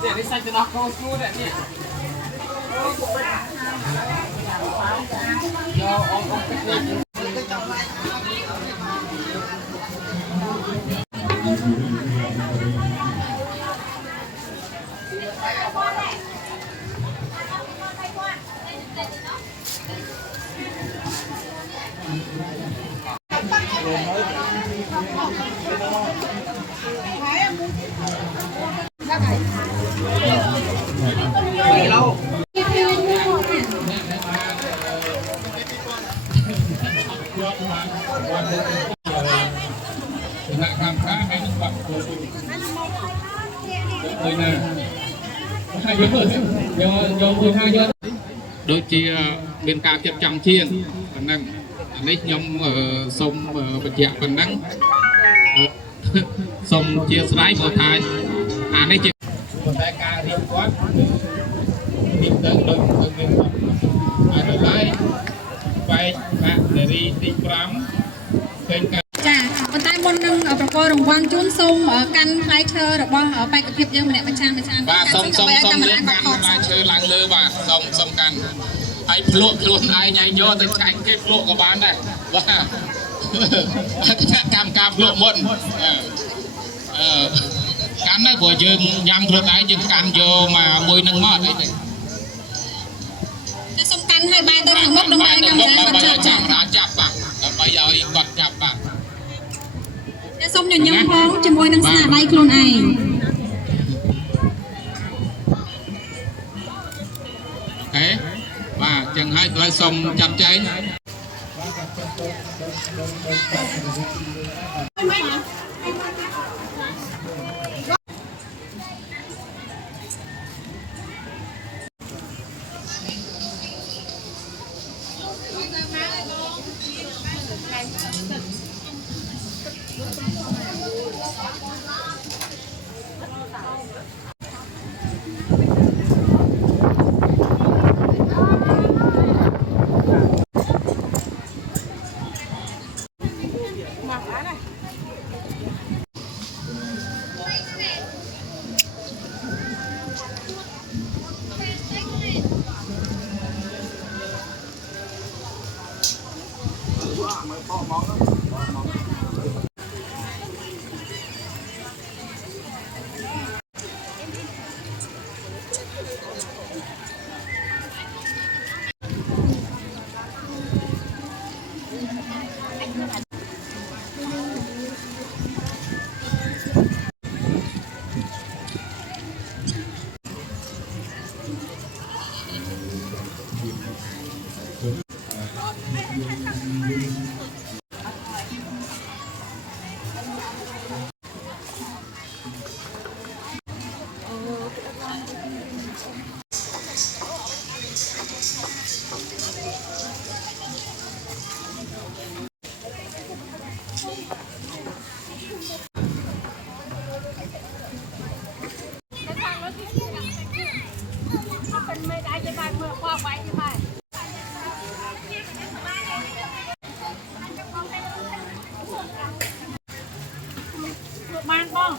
เนี่ยได้ใส่จะนอกเข้าสู้เนี่ยเนี่ยเราออกไปเลยnak kamera hay nak buat người nào do người hai do đôi chia bên cao chập chậm chiên phần năng anh nhóm sông bạch dạ phần năng sông chia sải một thái anh ấy chia một tay ca riêng quá riêng tới đôi người rồi lấy quay bạn để đi pram kênhจ้าวันใต้บนนึงประกอบรางวัลจุนซุ่มกันไลเชอร์หรือว่าไปกับเพียบยังมันเนี่ยประชาบ้าส่งเรื่องการไลเชอร์หลังเรือบ้าส่งกันไอ้พลุไอ้ใหญ่โยแต่ใช้แค่พลุกับบ้านได้ว่าการพลุหมดการได้ผัวยืนยำพลุไอ้ยืนการโยมาบุยนังมอดไอ้จะส่งกันให้ใบตัวหางมดลงไปกันนะบัญชีจับจับปากแล้วไปเอาอีกบัตรจับปากจะส่งอย่างยังพ้องจะมวยนังสนาใบโคลนไอเอ๊ะว่าจังให้ใครส่งจับใจ มันบ้อง